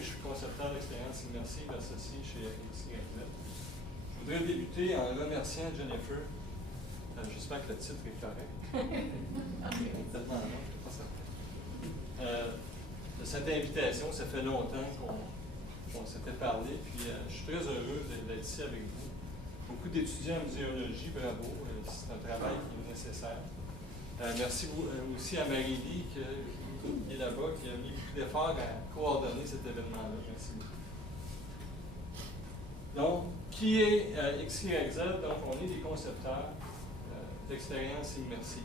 je suis concepteur d'expériences immersives associé chez XYZ. Je voudrais débuter en remerciant Jennifer. J'espère que le titre est correct. Tellement non, je ne suis pas certain. De cette invitation, ça fait longtemps qu'on s'était parlé, puis je suis très heureux d'être ici avec vous. Beaucoup d'étudiants en muséologie, bravo, c'est un travail qui est nécessaire. Merci aussi à Marie-Lie qui est là-bas, qui a mis beaucoup d'efforts à coordonner cet événement-là. Merci beaucoup. Donc, qui est XYZ? Donc, on est des concepteurs d'expériences immersives.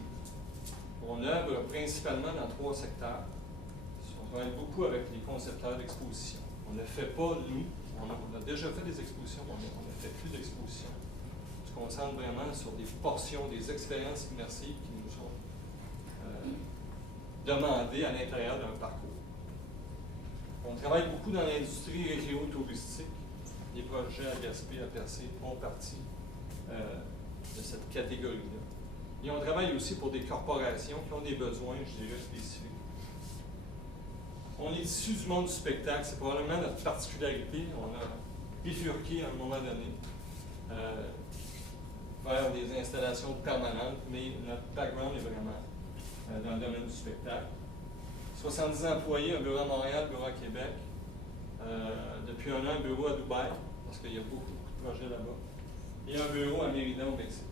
On œuvre principalement dans 3 secteurs. On travaille beaucoup avec les concepteurs d'exposition. On ne fait pas, nous, on a déjà fait des expositions, mais on ne fait plus d'expositions. On se concentre vraiment sur des portions, des expériences immersives qui nous sont demandées à l'intérieur d'un parcours. On travaille beaucoup dans l'industrie récréo-touristique. Les projets à Gaspé, à Percé font partie de cette catégorie-là. Et on travaille aussi pour des corporations qui ont des besoins, je dirais, spécifiques. On est issu du monde du spectacle, c'est probablement notre particularité. On a bifurqué à un moment donné vers des installations permanentes, mais notre background est vraiment dans le domaine du spectacle. 70 employés, un bureau à Montréal, un bureau à Québec. Depuis un an, un bureau à Dubaï, parce qu'il y a beaucoup de projets là-bas. Et un bureau à Mérida, au Mexique.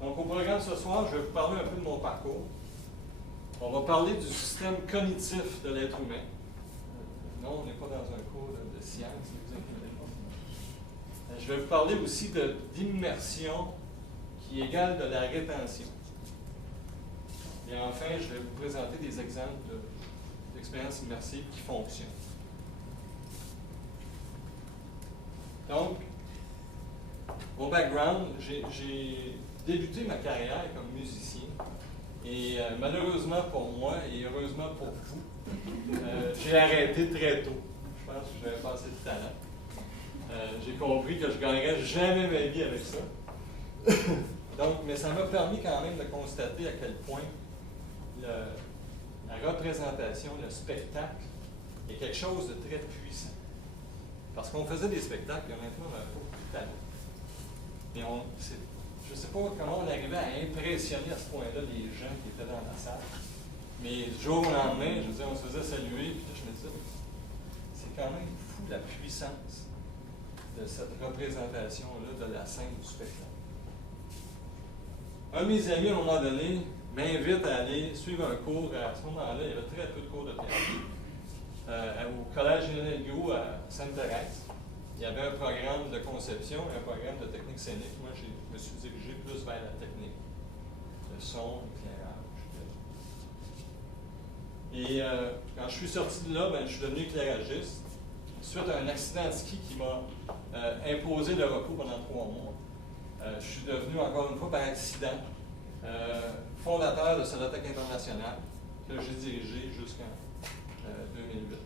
Donc, au programme ce soir, je vais vous parler un peu de mon parcours. On va parler du système cognitif de l'être humain. Non, on n'est pas dans un cours de science, ne vous inquiétez pas. Je vais vous parler aussi d'immersion qui égale de la rétention. Et enfin, je vais vous présenter des exemples d'expériences immersives qui fonctionnent. Donc, mon background, j'ai débuté ma carrière comme musicien. Et malheureusement pour moi, et heureusement pour vous, j'ai arrêté très tôt. Je pense que j'avais pas assez de talent. J'ai compris que je ne gagnerais jamais ma vie avec ça. Donc, mais ça m'a permis quand même de constater à quel point la représentation, le spectacle est quelque chose de très puissant. Parce qu'on faisait des spectacles, et honnêtement, on n'avait pas beaucoup de talent. Mais je ne sais pas comment on arrivait à impressionner à ce point-là les gens qui étaient dans la salle. Mais du jour au lendemain, je veux dire, on se faisait saluer, puis là, je me disais, c'est quand même fou la puissance de cette représentation-là de la scène du spectacle. Un de mes amis, à un moment donné, m'invite à aller suivre un cours. À ce moment-là, il y avait très peu de cours de théâtre. Au Collège Lionel Groulx à Sainte-Thérèse. Il y avait un programme de conception et un programme de technique scénique. Moi, je me suis dirigé plus vers la technique, le son, l'éclairage. Et quand je suis sorti de là, je suis devenu éclairagiste. Suite à un accident de ski qui m'a imposé le repos pendant 3 mois. Je suis devenu, encore une fois, par accident, fondateur de Solotech International, que j'ai dirigé jusqu'en 2008.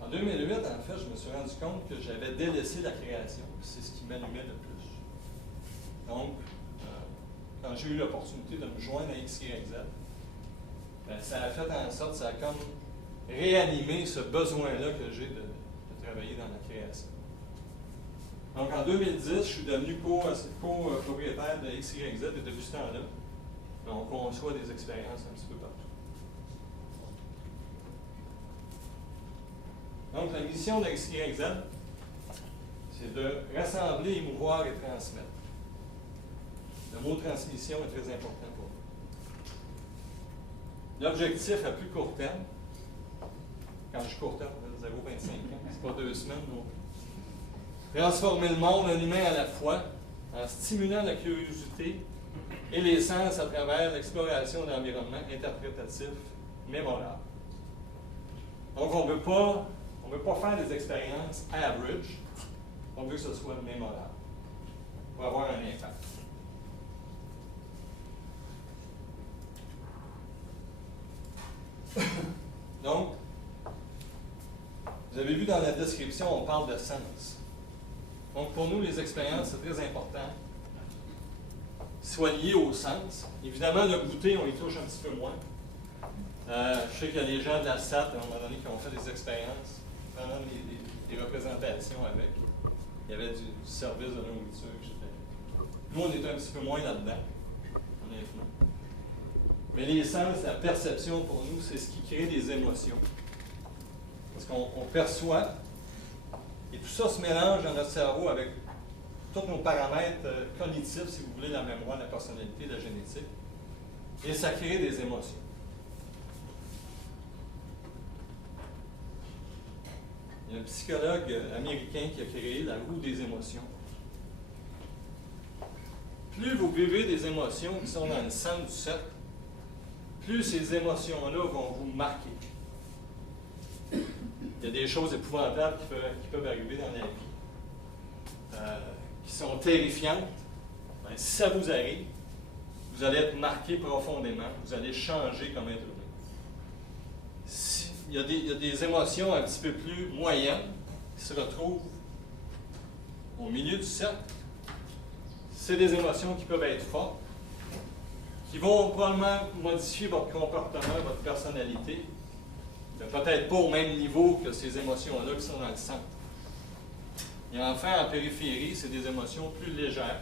En 2008, en fait, je me suis rendu compte que j'avais délaissé la création. C'est ce qui m'allumait le plus. Donc, quand j'ai eu l'opportunité de me joindre à XYZ, ça a fait en sorte, ça a comme réanimé ce besoin-là que j'ai de travailler dans la création. Donc, en 2010, je suis devenu copropriétaire de XYZ et depuis ce temps-là, on conçoit des expériences un petit peu partout. Donc, la mission de XYZ, c'est de rassembler, émouvoir et transmettre. Le mot transmission est très important pour nous. L'objectif à plus court terme, quand je dis court terme, 0,25 ans, c'est pas 2 semaines non plus. Transformer le monde, un humain à la fois, en stimulant la curiosité et les sens à travers l'exploration d'un environnement interprétatif, mémorable. Donc, on ne veut pas faire des expériences average, on veut que ce soit mémorable, pour avoir un impact. Donc, vous avez vu dans la description, on parle de sens. Donc, pour nous, les expériences, c'est très important. Soit liées au sens. Évidemment, le goûter, on y touche un petit peu moins. Je sais qu'il y a des gens de la SAT, à un moment donné, qui ont fait des expériences pendant des représentations avec. Il y avait du service de nourriture, etc. Nous, on est un petit peu moins là-dedans, honnêtement. Mais les sens, la perception pour nous, c'est ce qui crée des émotions. Parce qu'on perçoit, et tout ça se mélange dans notre cerveau avec tous nos paramètres cognitifs, si vous voulez, la mémoire, la personnalité, la génétique, et ça crée des émotions. Il y a un psychologue américain qui a créé la roue des émotions. Plus vous vivez des émotions qui sont dans le centre du cercle, plus ces émotions-là vont vous marquer. Il y a des choses épouvantables qui peuvent arriver dans la vie, qui sont terrifiantes. Ben, si ça vous arrive, vous allez être marqué profondément, vous allez changer comme être humain. Il y a des émotions un petit peu plus moyennes qui se retrouvent au milieu du cercle. C'est des émotions qui peuvent être fortes, qui vont probablement modifier votre comportement, votre personnalité, mais peut-être pas au même niveau que ces émotions-là qui sont dans le centre. Et enfin, en périphérie, c'est des émotions plus légères,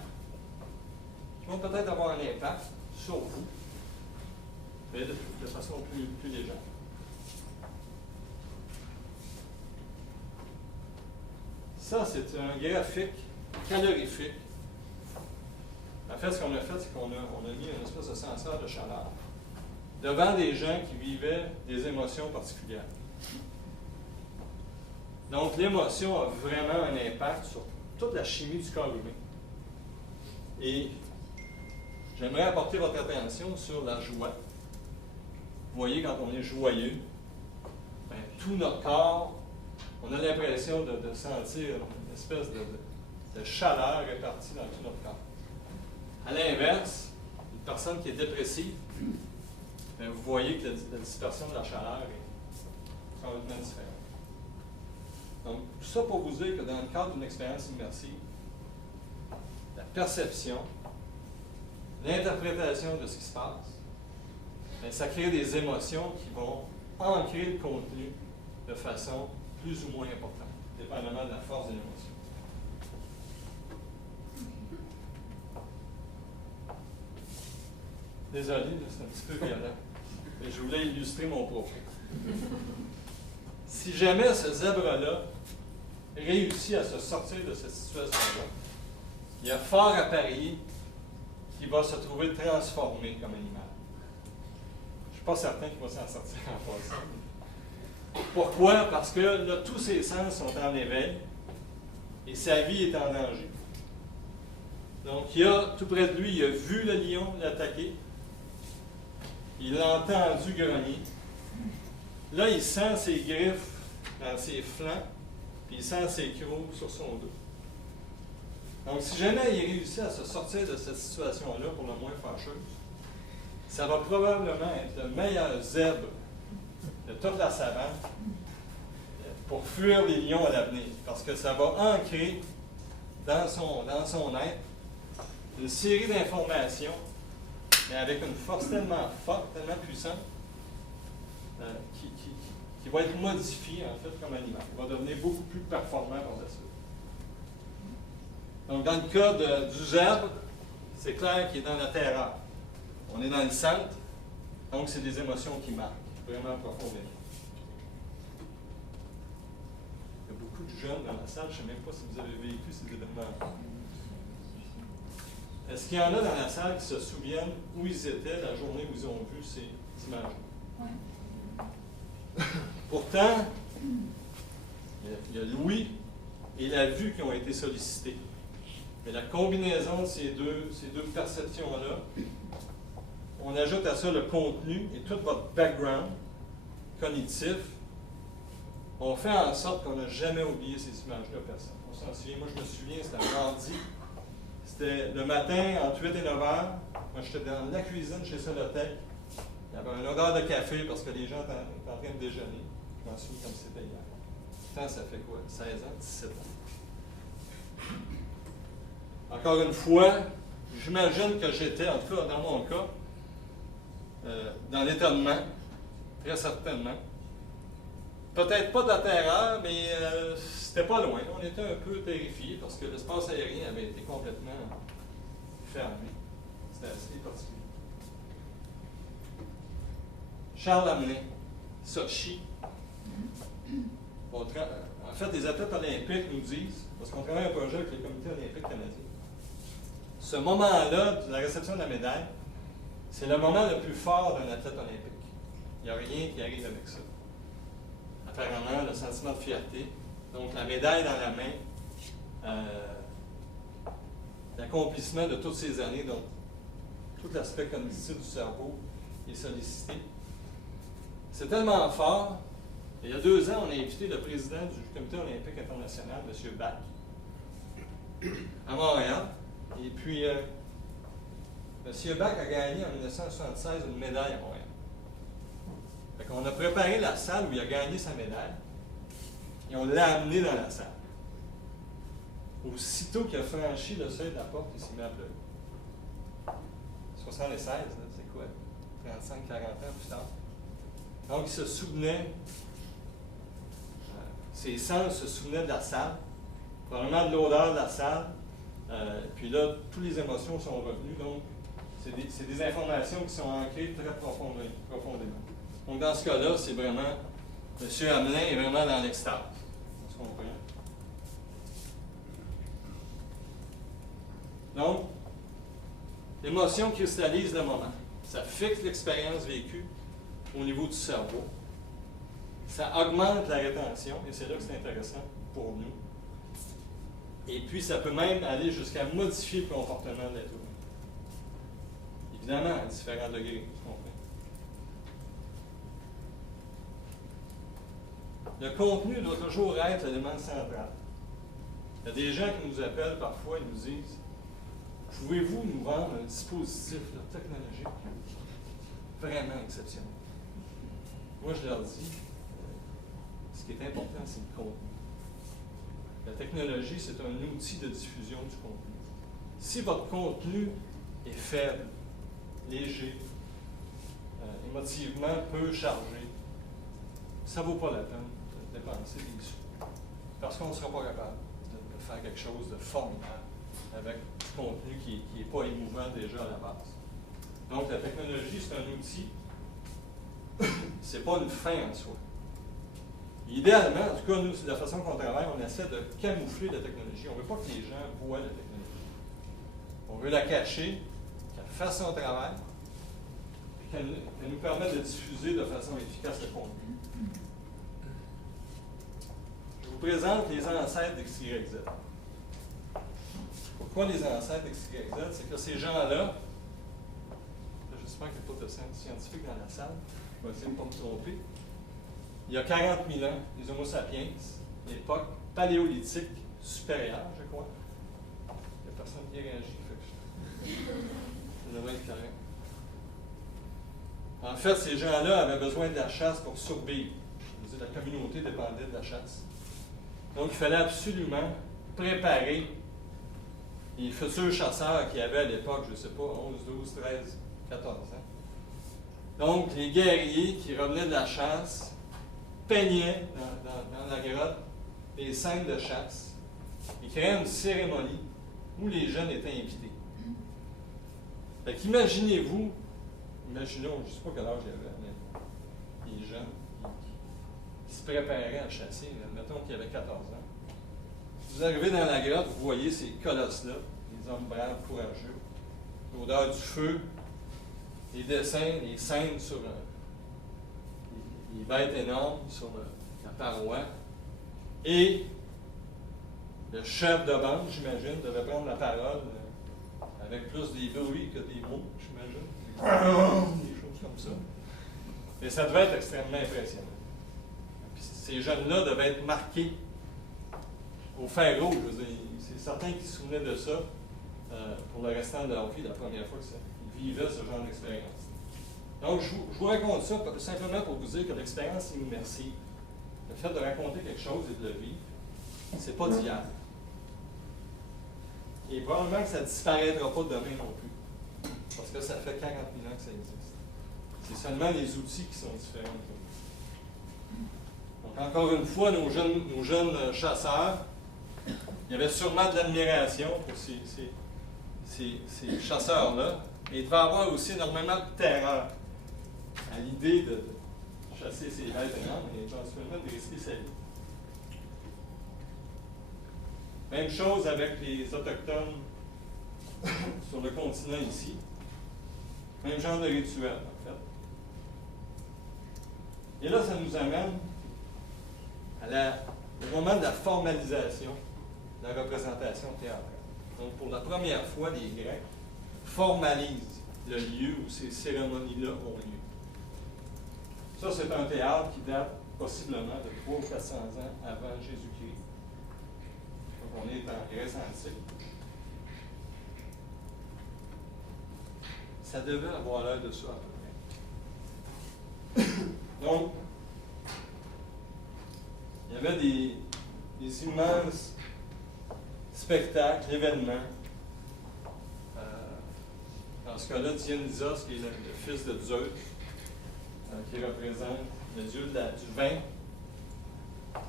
qui vont peut-être avoir un impact sur vous, mais de façon plus légère. Ça, c'est un graphique calorifique. En fait, ce qu'on a fait, c'est qu'on a mis une espèce de senseur de chaleur devant des gens qui vivaient des émotions particulières. Donc, l'émotion a vraiment un impact sur toute la chimie du corps humain. Et j'aimerais apporter votre attention sur la joie. Vous voyez, quand on est joyeux, ben, tout notre corps, on a l'impression de sentir une espèce de chaleur répartie dans tout notre corps. À l'inverse, une personne qui est dépressive, bien, vous voyez que la dispersion de la chaleur est complètement différente. Donc, tout ça pour vous dire que dans le cadre d'une expérience immersive, la perception, l'interprétation de ce qui se passe, bien, ça crée des émotions qui vont ancrer le contenu de façon plus ou moins importante, dépendamment de la force de l'émotion. Désolé, c'est un petit peu violent, mais je voulais illustrer mon propos. Si jamais ce zèbre-là réussit à se sortir de cette situation-là, il y a fort à parier qu'il va se trouver transformé comme animal. Je ne suis pas certain qu'il va s'en sortir en passant. Pourquoi? Parce que là, tous ses sens sont en éveil et sa vie est en danger. Donc, tout près de lui, il a vu le lion l'attaquer. Il l'a entendu grogner. Là, il sent ses griffes dans ses flancs, puis il sent ses crocs sur son dos. Donc, si jamais il réussit à se sortir de cette situation-là, pour le moins fâcheuse, ça va probablement être le meilleur zèbre de toute la savane pour fuir les lions à l'avenir, parce que ça va ancrer dans son être une série d'informations, mais avec une force tellement forte, tellement puissante, qui va être modifié en fait comme animal. Il va devenir beaucoup plus performant par la suite. Donc, dans le cas du zèbre, c'est clair qu'il est dans la terreur. On est dans le centre, donc c'est des émotions qui marquent vraiment profondément. Il y a beaucoup de jeunes dans la salle, je ne sais même pas si vous avez vécu ces événements. Est-ce qu'il y en a dans la salle qui se souviennent où ils étaient la journée où ils ont vu ces images? Oui. Pourtant, il y a l'ouïe et la vue qui ont été sollicités. Mais la combinaison de ces deux perceptions-là, on ajoute à ça le contenu et tout votre background cognitif, on fait en sorte qu'on n'a jamais oublié ces images-là, personne. On s'en souvient. Moi, je me souviens, c'était un mardi. C'était le matin, entre 8 et 9 heures. Moi, j'étais dans la cuisine chez Solotech. Il y avait une odeur de café parce que les gens étaient en train de déjeuner. Je m'en souviens comme c'était hier. Pourtant, ça fait quoi? 16 ans, 17 ans. Encore une fois, j'imagine que j'étais, en tout cas dans mon cas, dans l'étonnement. très certainement. Peut-être pas de la terreur, mais c'était pas loin. On était un peu terrifiés parce que l'espace aérien avait été complètement fermé. C'était assez particulier. Charles Hamelin, Sochi. En fait, les athlètes olympiques nous disent, parce qu'on travaille un projet avec les comités olympiques canadiens, ce moment-là de la réception de la médaille, c'est le moment le plus fort d'un athlète olympique. Il n'y a rien qui arrive avec ça. Apparemment, le sentiment de fierté. Donc, la médaille dans la main, l'accomplissement de toutes ces années, donc tout l'aspect cognitif du cerveau est sollicité. C'est tellement fort. Il y a 2 ans, on a invité le président du Comité olympique international, M. Bach, à Montréal. Et puis, M. Bach a gagné en 1976 une médaille à Montréal. Fait qu'on a préparé la salle où il a gagné sa médaille et on l'a amené dans la salle. Aussitôt qu'il a franchi le seuil de la porte, il s'est mis à pleurer. 76, c'est quoi? 35, 40 ans plus tard. Donc, il se souvenait, ses sens se souvenaient de la salle, probablement de l'odeur de la salle, puis là, toutes les émotions sont revenues, donc c'est des informations qui sont ancrées très profondément. Donc, dans ce cas-là, c'est vraiment, M. Hamelin est vraiment dans l'extase. Est-ce qu'on comprend? Donc, l'émotion cristallise le moment. Ça fixe l'expérience vécue au niveau du cerveau. Ça augmente la rétention, et c'est là que c'est intéressant pour nous. Et puis, ça peut même aller jusqu'à modifier le comportement de l'être humain. Évidemment, à différents degrés, vous comprenez. Le contenu doit toujours être l'élément central. Il y a des gens qui nous appellent parfois et nous disent « Pouvez-vous nous vendre un dispositif technologique vraiment exceptionnel? » Moi, je leur dis, ce qui est important, c'est le contenu. La technologie, c'est un outil de diffusion du contenu. Si votre contenu est faible, léger, émotivement peu chargé, ça ne vaut pas la peine de dépenser des sous. Parce qu'on ne sera pas capable de faire quelque chose de formidable avec du contenu qui n'est pas émouvant déjà à la base. Donc, la technologie, c'est un outil. Ce n'est pas une fin en soi. Idéalement, en tout cas, nous, c'est de la façon qu'on travaille, on essaie de camoufler la technologie. On ne veut pas que les gens voient la technologie. On veut la cacher, qu'elle fasse son travail, puis qu'elle nous permette de diffuser de façon efficace le contenu. Je vous présente les ancêtres d'XYZ. Pourquoi les ancêtres d'XYZ? C'est que ces gens-là, j'espère qu'il n'y a pas de scientifiques dans la salle, je vais essayer de ne pas me tromper. Il y a 40 000 ans, les Homo sapiens, l'époque paléolithique supérieure, je crois. Il n'y a personne qui réagit, ça devrait être correct. En fait, ces gens-là avaient besoin de la chasse pour survivre. Je veux dire, la communauté dépendait de la chasse. Donc, il fallait absolument préparer les futurs chasseurs qui avaient à l'époque, je ne sais pas, 11, 12, 13, 14 ans. Donc, les guerriers qui revenaient de la chasse peignaient dans la grotte des scènes de chasse. Ils créaient une cérémonie où les jeunes étaient invités. Fait qu'imaginez-vous, imaginons, je ne sais pas quel âge il y avait, mais les jeunes qui se préparaient à chasser, mettons qu'il y avait 14 ans. Vous arrivez dans la grotte, vous voyez ces colosses-là, des hommes braves, courageux, l'odeur du feu, les dessins, les scènes sur les bêtes énormes sur la paroi. Et le chef de bande, j'imagine, devait prendre la parole avec plus des bruits que des mots, j'imagine. Des choses comme ça. Et ça devait être extrêmement impressionnant. Puis ces jeunes-là devaient être marqués au fer rouge. C'est certains qui se souvenaient de ça pour le restant de leur vie, la première fois qu'ils vivaient ce genre d'expérience. Donc, je vous raconte ça simplement pour vous dire que l'expérience immersive, le fait de raconter quelque chose et de le vivre, c'est pas d'hier. Et probablement que ça ne disparaîtra pas demain non plus. Parce que ça fait 40 000 ans que ça existe. C'est seulement les outils qui sont différents. Donc, encore une fois, nos jeunes chasseurs, il y avait sûrement de l'admiration pour ces chasseurs-là, mais il devait y avoir aussi énormément de terreur à l'idée de chasser ces bêtes énormes et éventuellement de risquer sa vie. Même chose avec les Autochtones sur le continent ici. Même genre de rituel, en fait. Et là, ça nous amène au moment de la formalisation de la représentation théâtrale. Donc, pour la première fois, les Grecs formalisent le lieu où ces cérémonies-là ont lieu. Ça, c'est un théâtre qui date possiblement de 300 ou 400 ans avant Jésus-Christ. Donc, on est en Grèce antique. Ça devait avoir l'air de ça à peu près. Donc, il y avait des immenses spectacles, événements. Dans ce cas-là, Dionysos, qui est le fils de Zeus, qui représente le dieu du vin,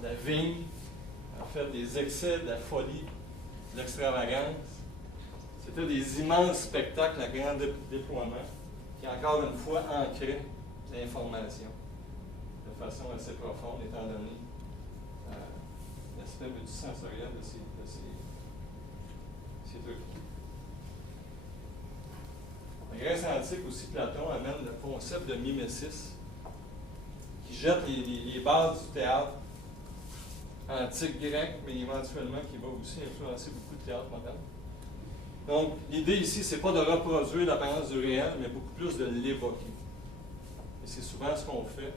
de la vigne, en fait, des excès, de la folie, de l'extravagance. C'était des immenses spectacles à grand déploiement qui, encore une fois, ancraient l'information de façon assez profonde, étant donné l'aspect multisensoriel de ces trucs. En Grèce antique aussi, Platon amène le concept de mimesis, qui jette les bases du théâtre antique grec, mais éventuellement qui va aussi influencer beaucoup de théâtre moderne. Donc, l'idée ici, c'est pas de reproduire l'apparence du réel, mais beaucoup plus de l'évoquer. Et c'est souvent ce qu'on fait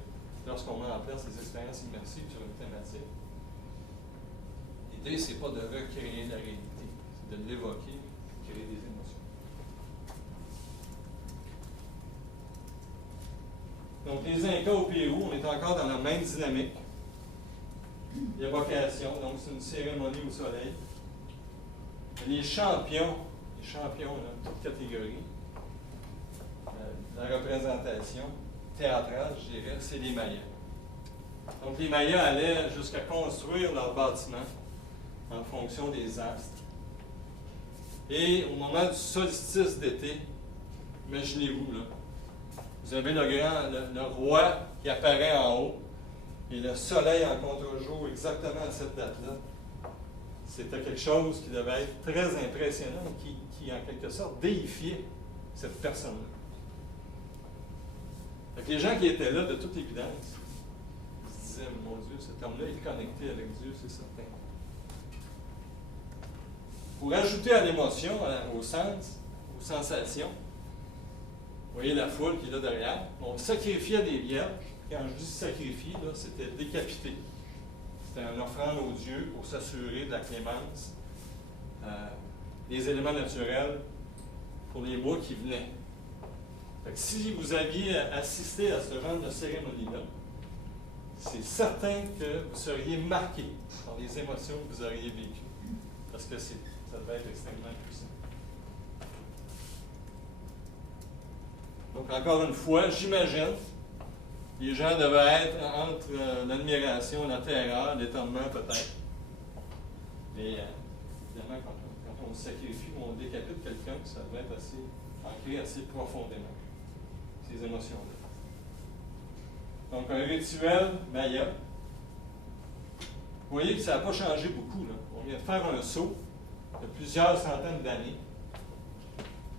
lorsqu'on met en place des expériences immersives sur une thématique. L'idée, c'est pas de recréer la réalité, c'est de l'évoquer, de créer des émotions. Donc, les Incas au Pérou, on est encore dans la même dynamique. L'évocation, donc c'est une cérémonie au soleil. Les champions, là, toute catégorie, la représentation théâtrale, je dirais, c'est les Mayas. Donc, les Mayas allaient jusqu'à construire leurs bâtiments en fonction des astres. Et au moment du solstice d'été, imaginez-vous, là, vous avez le roi qui apparaît en haut et le soleil en contre-jour exactement à cette date-là. C'était quelque chose qui devait être très impressionnant, qui en quelque sorte déifiait cette personne-là. Donc, les gens qui étaient là, de toute évidence, se disaient, mon Dieu, cet homme-là est connecté avec Dieu, c'est certain. Pour ajouter à l'émotion, au sens, aux sensations, vous voyez la foule qui est là derrière. On sacrifiait des vierges. Quand je dis sacrifier, là, c'était décapiter. C'était une offrande aux dieux pour s'assurer de la clémence, des éléments naturels pour les mois qui venaient. Fait que si vous aviez assisté à ce genre de cérémonie-là, c'est certain que vous seriez marqué par les émotions que vous auriez vécues. Parce que ça devait être extrêmement puissant. Donc, encore une fois, j'imagine, les gens devaient être entre l'admiration, la terreur, l'étonnement peut-être. Mais évidemment, quand on sacrifie ou on décapite quelqu'un, ça devait être assez ancré assez profondément, ces émotions-là. Donc, un rituel maya. Vous voyez que ça n'a pas changé beaucoup, là. On vient de faire un saut de plusieurs centaines d'années.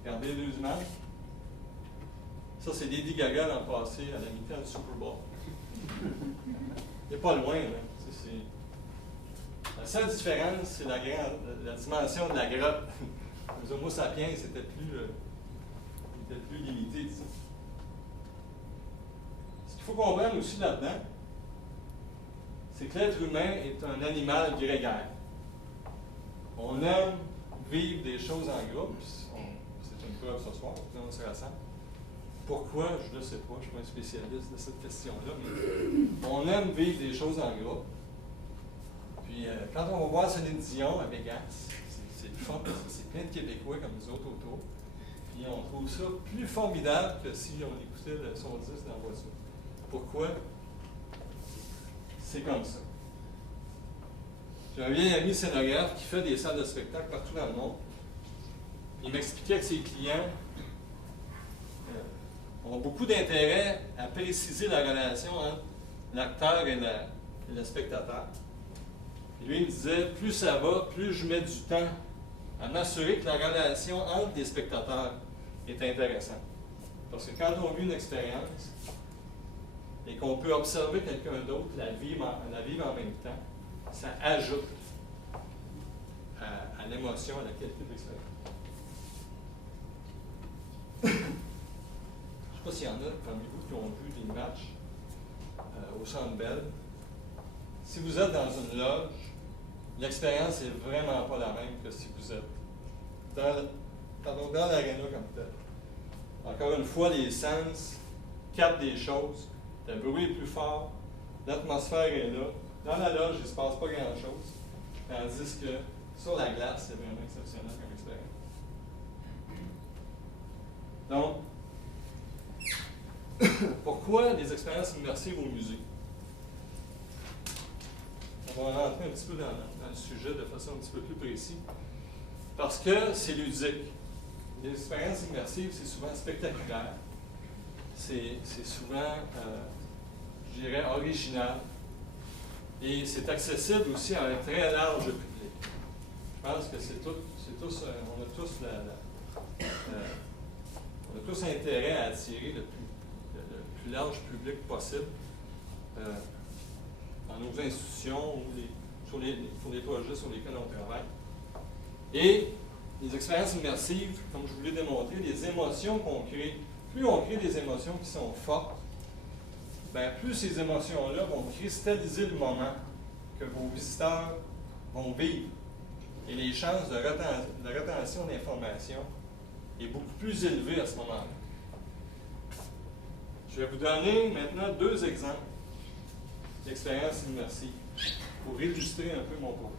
Regardez les deux images. Ça, c'est Lady Gaga l'an passé à la mi-temps du Super Bowl. Il n'est pas loin, là. La seule différence, c'est la dimension de la grotte. Les Homo sapiens, c'était plus limité. Ça. Ce qu'il faut comprendre aussi là-dedans, c'est que l'être humain est un animal grégaire. On aime vivre des choses en groupe. C'est une preuve ce soir, on se rassemble. Pourquoi? Je ne le sais pas, je ne suis pas un spécialiste de cette question-là, mais on aime vivre des choses en groupe. Puis quand on va voir Céline Dion à Vegas, c'est le fun, parce que c'est plein de Québécois comme nous autres autour. Et on trouve ça plus formidable que si on écoutait le son 10 dans la voiture. Pourquoi? C'est comme ça. J'ai un vieil ami scénographe qui fait des salles de spectacle partout dans le monde. Il m'expliquait que ses clients ont beaucoup d'intérêt à préciser la relation entre l'acteur et le spectateur. Et lui, il me disait, plus ça va, plus je mets du temps à m'assurer que la relation entre les spectateurs est intéressante. Parce que quand on vit une expérience et qu'on peut observer quelqu'un d'autre la vivre en même temps, ça ajoute à l'émotion, à la qualité de l'expérience. Je ne sais pas s'il y en a parmi vous qui ont vu des matchs au Centre Bell. Si vous êtes dans une loge, l'expérience n'est vraiment pas la même que si vous êtes dans l'aréna comme tel. Encore une fois, les sens captent des choses. Le bruit est plus fort, l'atmosphère est là. Dans la loge, il ne se passe pas grand-chose. Tandis que sur la glace, c'est vraiment exceptionnel comme expérience. Donc, pourquoi des expériences immersives au musée? On va rentrer un petit peu dans le sujet de façon un petit peu plus précise. Parce que c'est ludique. Les expériences immersives, c'est souvent spectaculaire. C'est souvent, je dirais, original. Et c'est accessible aussi à un très large public. Je pense que on a tous intérêt à attirer le plus large public possible dans nos institutions ou pour les projets sur lesquels on travaille. Et les expériences immersives, comme je vous l'ai démontré, les émotions qu'on crée, plus on crée des émotions qui sont fortes, bien, plus ces émotions-là vont cristalliser le moment que vos visiteurs vont vivre. Et les chances de rétention d'informations est beaucoup plus élevée à ce moment-là. Je vais vous donner maintenant 2 exemples d'expériences immersives pour illustrer un peu mon propos.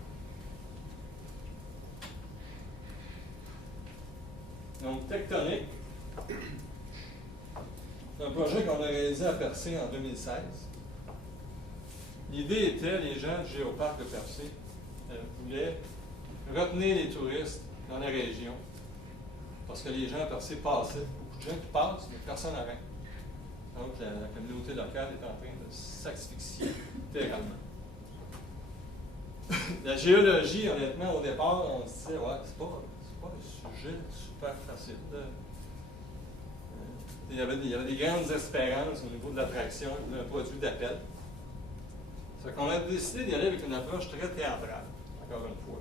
Donc, Tectonic, c'est un projet qu'on a réalisé à Percé en 2016. L'idée était, les gens du Géoparc de Percé voulaient retenir les touristes dans la région, parce que les gens à Percé passaient, beaucoup de gens qui passent, mais personne n'arrête. Donc, la communauté locale est en train de s'asphyxier littéralement. La géologie, honnêtement, au départ, on se disait, ouais, c'est pas un sujet super facile. Il y avait des grandes espérances au niveau de l'attraction, d'un produit d'appel. Ça fait qu'on a décidé d'y aller avec une approche très théâtrale, encore une fois.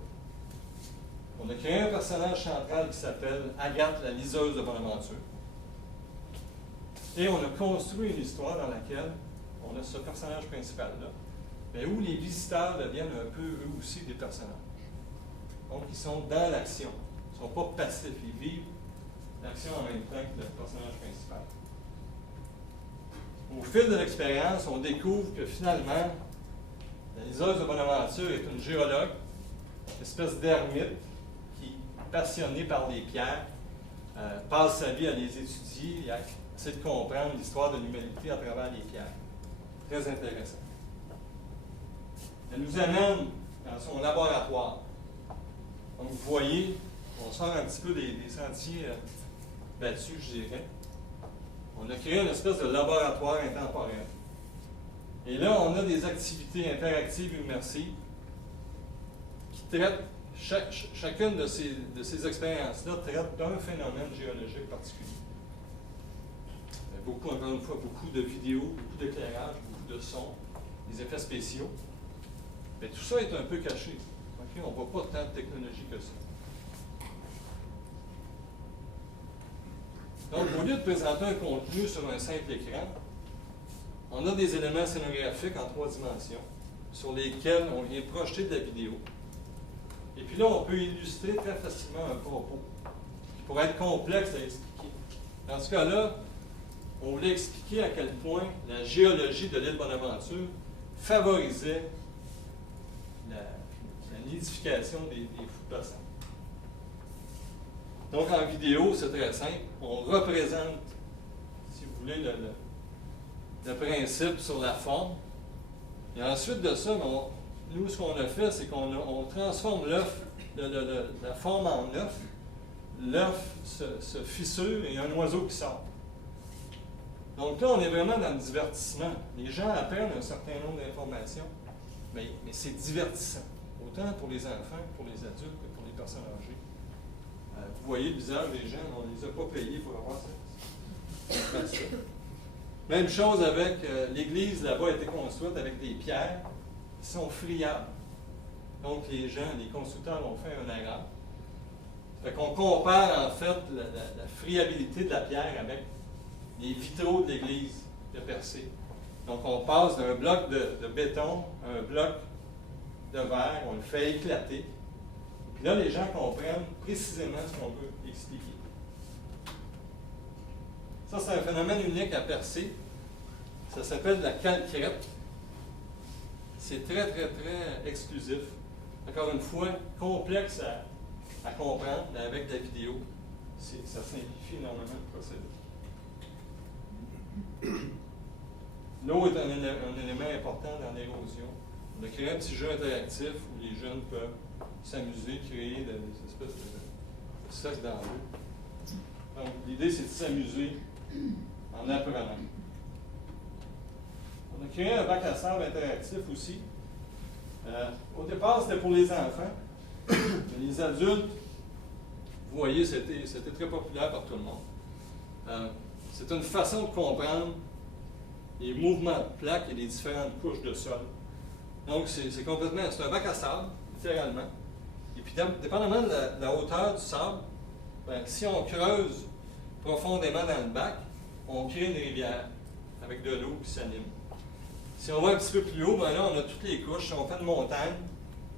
On a créé un personnage central qui s'appelle Agathe, la liseuse de Bonaventure. Et on a construit une histoire dans laquelle on a ce personnage principal-là, mais où les visiteurs deviennent un peu, eux aussi, des personnages. Donc, ils sont dans l'action. Ils ne sont pas passifs. Ils vivent l'action en même temps que le personnage principal. Au fil de l'expérience, on découvre que finalement, la liseuse de Bonaventure est une géologue, une espèce d'ermite qui, passionnée par les pierres, passe sa vie à les étudier et à essayer de comprendre l'histoire de l'humanité à travers les pierres. Très intéressant. Elle nous amène dans son laboratoire. Comme vous voyez, on sort un petit peu des sentiers battus, je dirais. On a créé une espèce de laboratoire intemporel. Et là, on a des activités interactives immersives qui traitent, chacune de ces expériences-là traite d'un phénomène géologique particulier. Encore une fois, beaucoup de vidéos, beaucoup d'éclairage, beaucoup de sons, des effets spéciaux. Mais tout ça est un peu caché. Okay? On ne voit pas tant de technologie que ça. Donc, au lieu de présenter un contenu sur un simple écran, on a des éléments scénographiques en 3 dimensions sur lesquels on vient projeter de la vidéo. Et puis là, on peut illustrer très facilement un propos qui pourrait être complexe à expliquer. Dans ce cas-là, on voulait expliquer à quel point la géologie de l'île Bonaventure favorisait la nidification des fous de bassin. Donc, en vidéo, c'est très simple. On représente, si vous voulez, le principe sur la forme. Et ensuite de ça, nous, ce qu'on a fait, c'est qu'on transforme l'œuf, la forme en œuf. L'œuf se fissure et il y a un oiseau qui sort. Donc là, on est vraiment dans le divertissement. Les gens apprennent un certain nombre d'informations, mais c'est divertissant. Autant pour les enfants que pour les adultes que pour les personnes âgées. Vous voyez le visage des gens, on ne les a pas payés pour avoir ça. Même chose avec l'église là-bas a été construite avec des pierres qui sont friables. Donc les gens, les constructeurs ont fait un erreur. Fait qu'on compare en fait la friabilité de la pierre avec les vitraux de l'église de Percé. Donc on passe d'un bloc de béton à un bloc de verre, on le fait éclater. Puis là, les gens comprennent précisément ce qu'on veut expliquer. Ça, c'est un phénomène unique à Percé. Ça s'appelle la calcrète. C'est très, très, très exclusif. Encore une fois, complexe à comprendre, mais avec la vidéo, ça simplifie énormément le procédé. L'eau est un élément important dans l'érosion. On a créé un petit jeu interactif où les jeunes peuvent s'amuser, créer des espèces de cercles dans l'eau. Donc, l'idée, c'est de s'amuser en apprenant. On a créé un bac à sable interactif aussi. Au départ, c'était pour les enfants. Mais les adultes, vous voyez, c'était très populaire par tout le monde. C'est une façon de comprendre les mouvements de plaques et les différentes couches de sol. Donc, c'est un bac à sable, littéralement. Et puis, dépendamment de la hauteur du sable, si on creuse profondément dans le bac, on crée une rivière avec de l'eau qui s'anime. Si on va un petit peu plus haut, là, on a toutes les couches. Si on fait une montagne,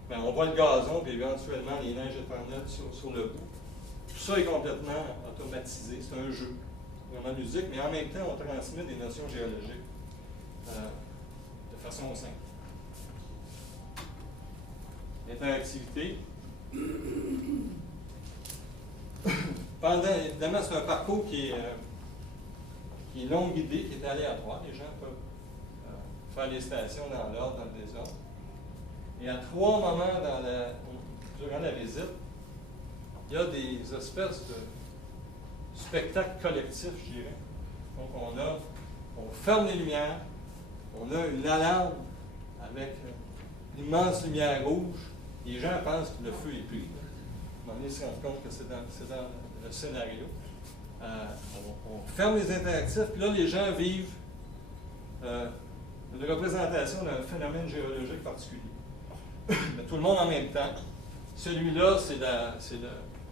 on voit le gazon, puis éventuellement les neiges éternelles sur le bout. Tout ça est complètement automatisé. C'est un jeu, vraiment ludique, mais en même temps, on transmet des notions géologiques de façon simple. L'interactivité. Évidemment, c'est un parcours qui est long guidé, qui est aléatoire. Les gens peuvent faire les stations dans l'ordre, dans le désordre. Et à 3 moments durant la visite, il y a des espèces de spectacles collectifs, je dirais. Donc, on ferme les lumières, on a une alarme avec une immense lumière rouge. Les gens pensent que le feu est pris. À un moment donné, ils se rendent compte que c'est dans le scénario. On ferme les interactifs, puis là, les gens vivent une représentation d'un phénomène géologique particulier. Mais tout le monde en même temps. Celui-là, c'est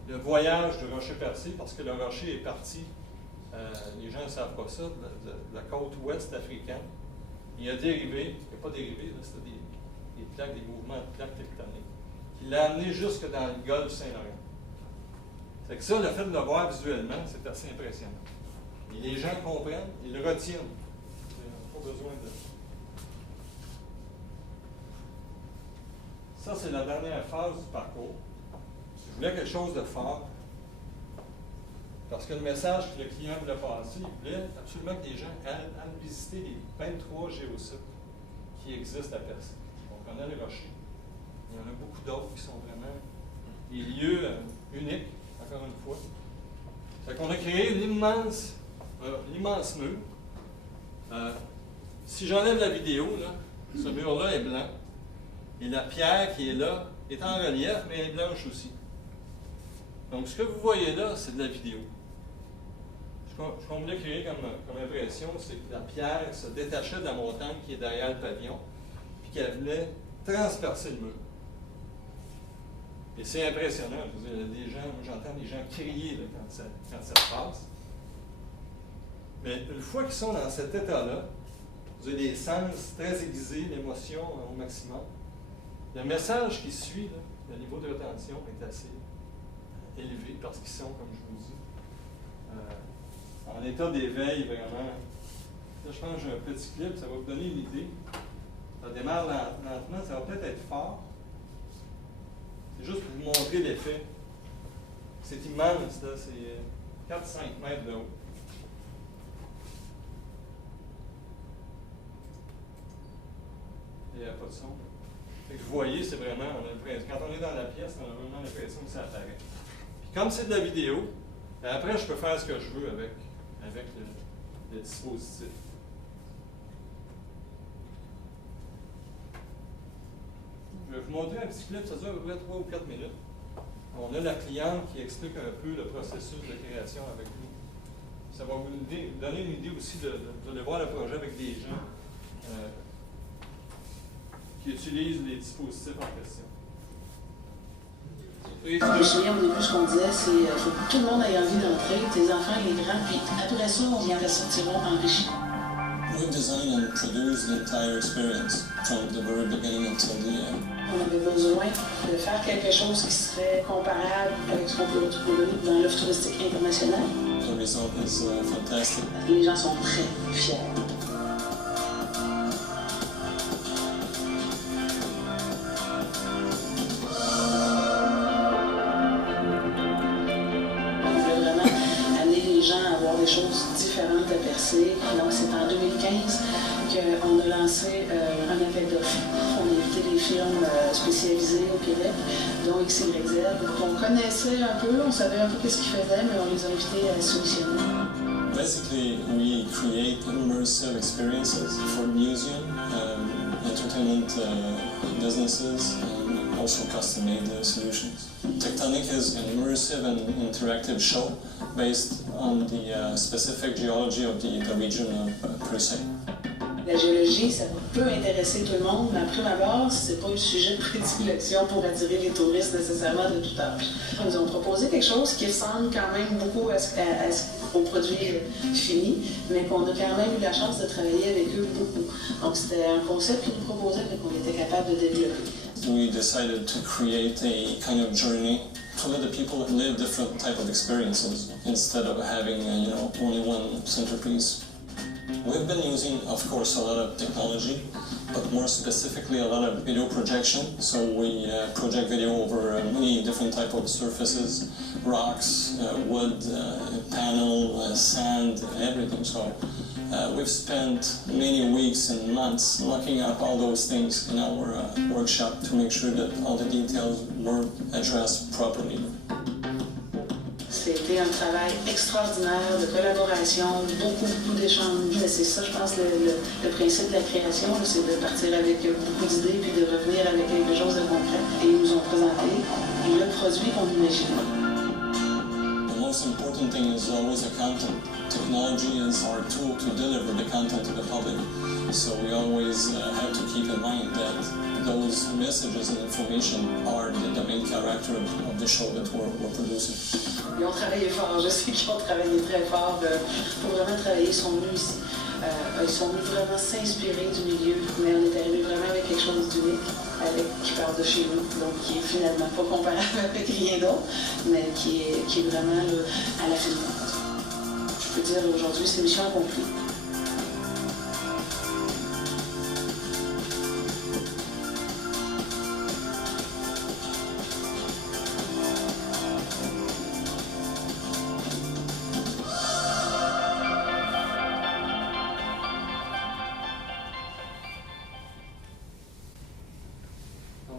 le voyage du rocher percé, parce que le rocher est parti, les gens ne savent pas ça, de la côte ouest africaine. Il a dérivé, il n'a pas dérivé, c'était des plaques, des mouvements de plaques tectoniques, qui l'a amené jusque dans le golfe Saint-Laurent. C'est que ça, le fait de le voir visuellement, c'est assez impressionnant. Et les gens comprennent, ils le retiennent. Ils n'ont pas besoin de... Ça, c'est la dernière phase du parcours. Je voulais quelque chose de fort. Parce que le message que le client voulait passer, il voulait absolument que les gens aillent visiter les 23 géosites qui existent à Percé. On connaît les rochers. Il y en a beaucoup d'autres qui sont vraiment des lieux uniques, encore une fois. Fait qu'on a créé l'immense mur. Si j'enlève la vidéo, là, ce mur-là est blanc. Et la pierre qui est là est en relief, mais elle est blanche aussi. Donc, ce que vous voyez là, c'est de la vidéo. Ce qu'on voulait créer comme impression, c'est que la pierre se détachait de la montagne qui est derrière le pavillon, puis qu'elle venait transpercer le mur. Et c'est impressionnant. Je veux dire, j'entends des gens crier là, quand ça se passe. Mais une fois qu'ils sont dans cet état-là, vous avez des sens très aiguisés, l'émotion au maximum. Le message qui suit, là, le niveau de rétention est assez élevé parce qu'ils sont, comme je vous dis, en état d'éveil vraiment. Là, je pense que j'ai un petit clip, ça va vous donner une idée. Ça démarre lentement, ça va peut-être être fort. C'est juste pour vous montrer l'effet. C'est immense, là, c'est 4-5 mètres de haut. Il n'y a pas de son. Fait que vous voyez, c'est vraiment, quand on est dans la pièce, on a vraiment l'impression que ça apparaît. Puis comme c'est de la vidéo, après je peux faire ce que je veux avec le dispositif. Je vais vous montrer un petit clip, ça dure à peu près 3 ou 4 minutes. On a la cliente qui explique un peu le processus de création avec nous. Ça va vous donner une idée aussi de voir le projet avec des gens qui utilisent les dispositifs en question. Les chiens, au début, ce qu'on disait, c'est qu'il faut que tout le monde ait envie d'entrer, tes enfants, les grands, puis après ça, on vient ressortiront enrichis. We design and produce the entire experience from the very beginning until the end. On avait besoin de faire quelque chose qui serait comparable avec ce qu'on peut retrouver dans l'offre touristique internationale. The result is fantastic. Les gens sont très fiers. Des choses différentes à percer. Donc, c'est en 2015 qu'on a lancé un appel d'offres. On a invité des firmes spécialisées au Québec, dont XYZ. On connaissait un peu, on savait un peu qu'est-ce qu'ils faisaient, mais on les a invités à soumissionner. Basically, we create immersive experiences for museum, entertainment businesses, and also custom-made solutions. Tectonic is an immersive and interactive show based on the specific geology of the region of Crusade. La géologie, ça peut intéresser tout le monde, mais à prime abord, c'est pas le sujet de prédilection pour attirer les touristes nécessairement de tout âge. Ils nous ont proposé quelque chose qui ressemble quand même beaucoup au produit fini, mais qu'on a quand même eu la chance de travailler avec eux beaucoup. Donc c'était un concept qu'ils nous proposaient et qu'on était capable de développer. We decided to create a kind of journey to let the people live different type of experiences instead of having only one centerpiece. We've been using, of course, a lot of technology, but more specifically a lot of video projection. So we project video over many different type of surfaces, rocks, wood, panel, sand, everything. So we've spent many weeks and months looking at all those things in our workshop to make sure that all the details were addressed properly. C'était un travail extraordinaire de collaboration, beaucoup d'échanges. C'est ça, je pense, le principe de la création, c'est de partir avec beaucoup d'idées puis de revenir avec quelque chose de concret. Et ils nous ont présenté le produit qu'on imaginait. The most important thing is always the content. Technology is our tool to deliver the content to the public. So we always have to keep in mind that those messages and information are the main character of the show that we're producing. Ils ont travaillé fort, je sais qu'ils ont travaillé très fort pour vraiment travailler. Ils sont venus ici. Ils sont venus vraiment s'inspirer du milieu, mais on est arrivé vraiment avec quelque chose d'unique, qui part de chez nous, donc qui est finalement pas comparable avec rien d'autre, mais qui est vraiment à la fin de compte. Je peux dire aujourd'hui, c'est mission accomplie.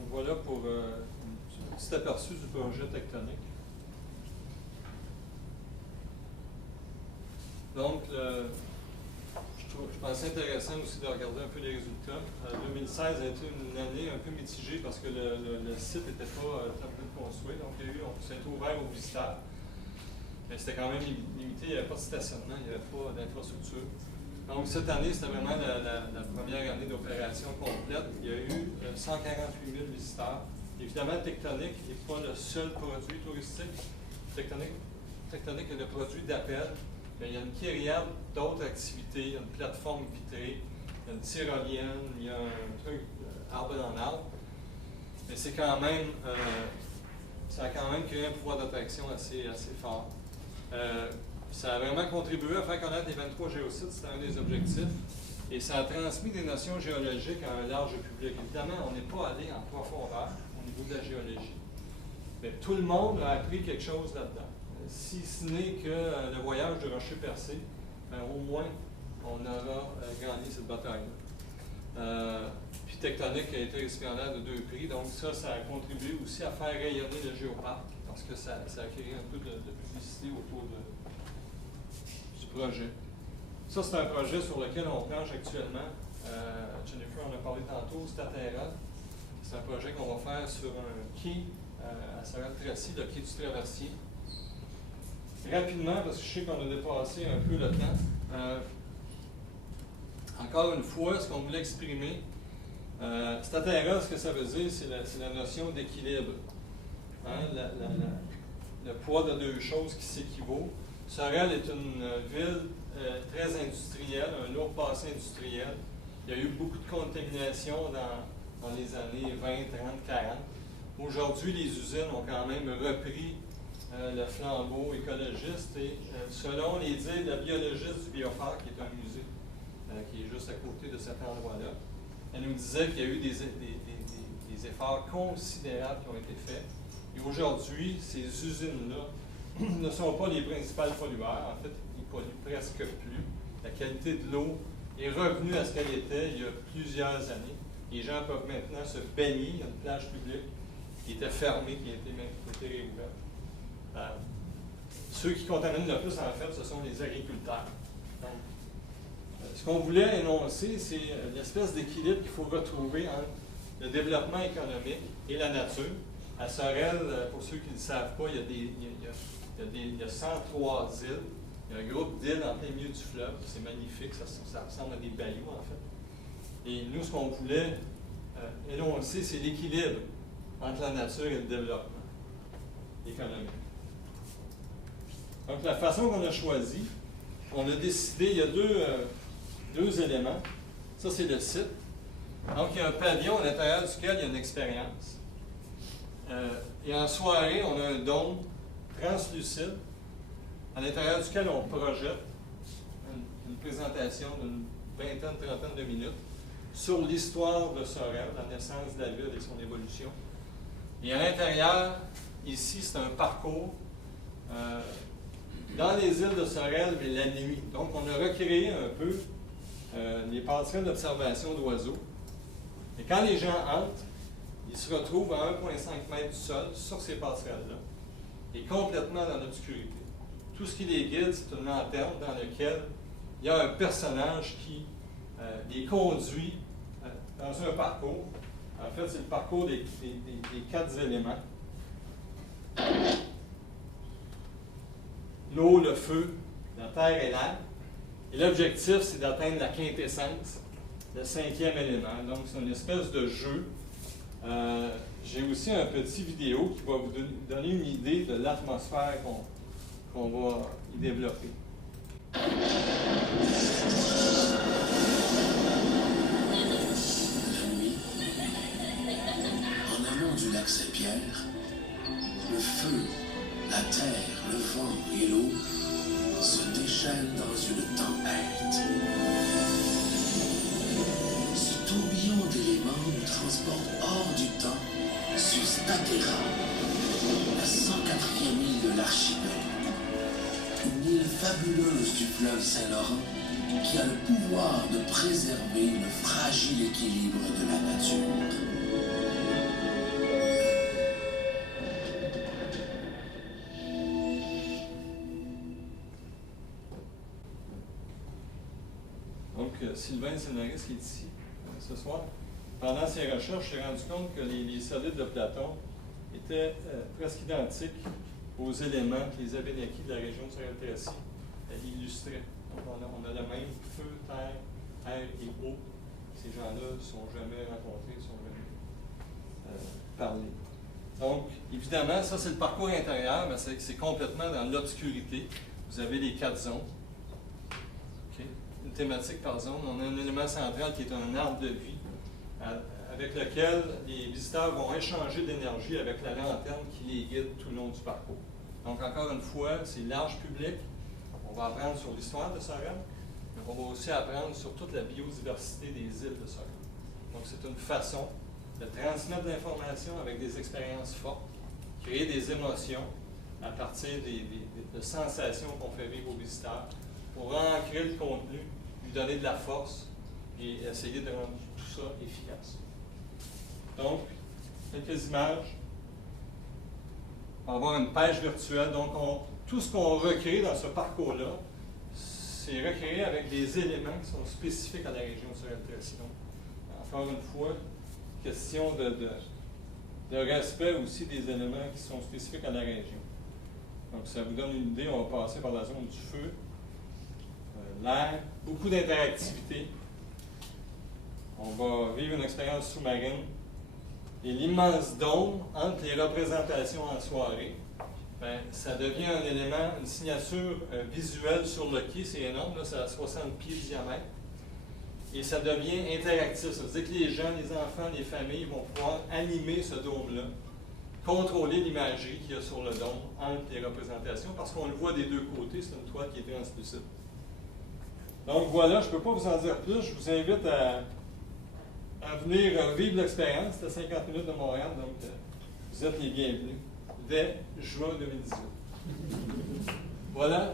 Voilà pour un petit aperçu du projet Tectonic. Donc, je pensais intéressant aussi de regarder un peu les résultats. 2016 a été une année un peu mitigée parce que le site n'était pas terminé de construire. Donc, c'était ouvert aux visiteurs. Mais c'était quand même limité, il n'y avait pas de stationnement, il n'y avait pas d'infrastructure. Donc, cette année, c'était vraiment la première année d'opération complète. Il y a eu 148 000 visiteurs. Évidemment, Tectonic n'est pas le seul produit touristique. Tectonic est le produit d'appel, mais il y a une kyriade d'autres activités. Il y a une plateforme vitrée, il y a une tyrolienne, il y a un truc arbre dans l'arbre. Mais c'est quand même, ça a quand même créé un pouvoir d'attraction assez fort. Ça a vraiment contribué à faire connaître les 23 géosites, c'était un des objectifs. Et ça a transmis des notions géologiques à un large public. Évidemment, on n'est pas allé en profondeur au niveau de la géologie. Mais tout le monde a appris quelque chose là-dedans. Si ce n'est que le voyage de Rocher Percé, ben, au moins, on aura gagné cette bataille-là. Puis Tectonic a été récipiendaire de 2 prix, donc ça a contribué aussi à faire rayonner le géoparc, parce que ça a créé un peu de publicité autour du projet. Ça, c'est un projet sur lequel on planche actuellement. Jennifer en a parlé tantôt, Statera. C'est un projet qu'on va faire sur un quai à Sorel-Tracy, le quai du Traversier. Rapidement, parce que je sais qu'on a dépassé un peu le temps. Encore une fois, ce qu'on voulait exprimer, Statera, ce que ça veut dire, c'est la notion d'équilibre. Hein, le poids de 2 choses qui s'équivaut. Sorel est une ville très industrielle, un lourd passé industriel. Il y a eu beaucoup de contamination dans les années 20, 30, 40. Aujourd'hui, les usines ont quand même repris le flambeau écologiste et selon les dires de la biologiste du Bioparc, qui est un musée qui est juste à côté de cet endroit-là, elle nous disait qu'il y a eu des efforts considérables qui ont été faits. Et aujourd'hui, ces usines-là ne sont pas les principales pollueurs. En fait, ils polluent presque plus. La qualité de l'eau est revenue à ce qu'elle était il y a plusieurs années. Les gens peuvent maintenant se baigner. Il y a une plage publique qui était fermée, qui a été réouverte. Ceux qui contaminent le plus, en fait, ce sont les agriculteurs. Donc, ce qu'on voulait énoncer, c'est l'espèce d'équilibre qu'il faut retrouver entre le développement économique et la nature. À Sorel, pour ceux qui ne le savent pas, il y a 103 îles. Il y a un groupe d'îles en plein milieu du fleuve. C'est magnifique, ça ressemble à des bayous, en fait. Et nous, ce qu'on voulait énoncer, c'est l'équilibre entre la nature et le développement économique. Donc, la façon qu'on a choisi, on a décidé, il y a deux éléments. Ça, c'est le site. Donc, il y a un pavillon à l'intérieur duquel il y a une expérience. Et en soirée, on a un dôme translucide à l'intérieur duquel on projette une présentation d'une vingtaine, trentaine de minutes sur l'histoire de Sorel, la naissance de la ville et son évolution. Et à l'intérieur, ici, c'est un parcours dans les îles de Sorel, mais la nuit. Donc, on a recréé un peu les passerelles d'observation d'oiseaux. Et quand les gens entrent, ils se retrouvent à 1,5 mètre du sol sur ces passerelles-là et complètement dans l'obscurité. Tout ce qui les guide, c'est une lanterne dans laquelle il y a un personnage qui les conduit dans un parcours. En fait, c'est le parcours des 4 éléments. L'eau, le feu, la terre et l'air. Et l'objectif, c'est d'atteindre la quintessence, le 5e élément. Donc, c'est une espèce de jeu. J'ai aussi un petit vidéo qui va vous donner une idée de l'atmosphère qu'on va y développer. La nuit, en amont du lac Saint-Pierre, le feu, la terre, le vent et l'eau se déchaînent dans une tempête. Ce tourbillon d'éléments nous transporte hors du temps sur Statera, la 104e île de l'archipel. Une île fabuleuse du fleuve Saint-Laurent qui a le pouvoir de préserver le fragile équilibre de la nature. Donc, Sylvain, scénariste, qui est ici ce soir. Pendant ses recherches, je me suis rendu compte que les solides de Platon étaient presque identiques aux éléments que les Abénaquis de la région de Sorel-Tracy illustraient. Donc, on a le même feu, terre, air et eau. Ces gens-là ne sont jamais rencontrés, ne sont jamais parlés. Donc, évidemment, ça, c'est le parcours intérieur, mais c'est complètement dans l'obscurité. Vous avez les 4 zones. Une thématique par zone. On a un élément central qui est un arbre de vie avec lequel les visiteurs vont échanger d'énergie avec la lanterne qui les guide tout le long du parcours. Donc, encore une fois, c'est large public. On va apprendre sur l'histoire de Sorel, mais on va aussi apprendre sur toute la biodiversité des îles de Sorel. Donc, c'est une façon de transmettre de l'information avec des expériences fortes qui créer des émotions à partir de sensations qu'on fait vivre aux visiteurs pour ancrer le contenu, lui donner de la force et essayer de rendre tout ça efficace. Donc, quelques images. On va avoir une page virtuelle. Donc, tout ce qu'on recrée dans ce parcours-là, c'est recréé avec des éléments qui sont spécifiques à la région sur El Tresino. Encore une fois, question de respect aussi des éléments qui sont spécifiques à la région. Donc, ça vous donne une idée, on va passer par la zone du feu, l'air, beaucoup d'interactivité. On va vivre une expérience sous-marine. Et l'immense dôme entre les représentations en soirée, bien, ça devient un élément, une signature visuelle sur le quai, c'est énorme, là, c'est à 60 pieds de diamètre. Et ça devient interactif. Ça veut dire que les gens, les enfants, les familles vont pouvoir animer ce dôme-là, contrôler l'imagerie qu'il y a sur le dôme entre les représentations, parce qu'on le voit des deux côtés, c'est une toile qui est translucide. Donc voilà, je ne peux pas vous en dire plus. Je vous invite à venir vivre l'expérience. C'est à 50 minutes de Montréal, donc vous êtes les bienvenus dès juin 2018. Voilà.